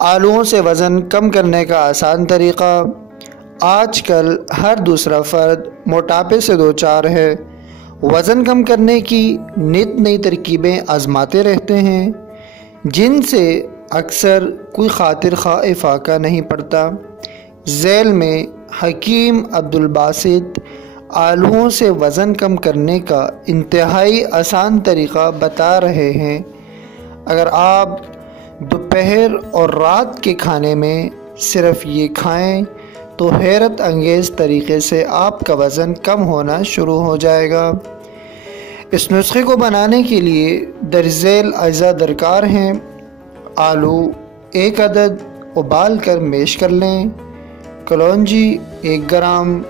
آلوؤں سے وزن کم کرنے کا آسان طریقہ۔ آج کل ہر دوسرا فرد موٹاپے سے دوچار ہے۔ وزن کم کرنے کی نت نئی ترکیبیں آزماتے رہتے ہیں، جن سے اکثر کوئی خاطر خواہ افاقہ نہیں پڑتا۔ ذیل میں حکیم عبدالباسط آلوؤں سے وزن کم کرنے کا انتہائی آسان طریقہ بتا رہے ہیں۔ اگر آپ دوپہر اور رات کے کھانے میں صرف یہ کھائیں تو حیرت انگیز طریقے سے آپ کا وزن کم ہونا شروع ہو جائے گا۔ اس نسخے کو بنانے کے لیے درج ذیل اجزاء درکار ہیں۔ آلو 1 عدد ابال کر میش کر لیں، کلونجی 1 گرام،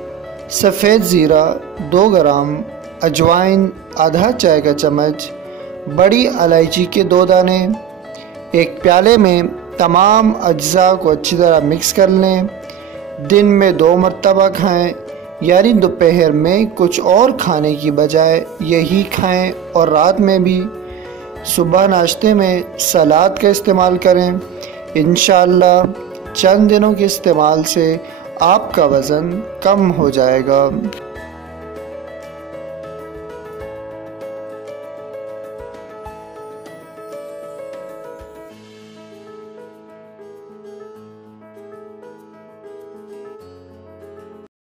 سفید زیرہ 2 گرام، اجوائن آدھا چائے کا چمچ، بڑی الائچی کے 2 دانے۔ ایک پیالے میں تمام اجزاء کو اچھی طرح مکس کر لیں۔ دن میں 2 مرتبہ کھائیں، یعنی دوپہر میں کچھ اور کھانے کی بجائے یہی کھائیں اور رات میں بھی۔ صبح ناشتے میں سلاد کا استعمال کریں۔ انشاءاللہ چند دنوں کے استعمال سے آپ کا وزن کم ہو جائے گا۔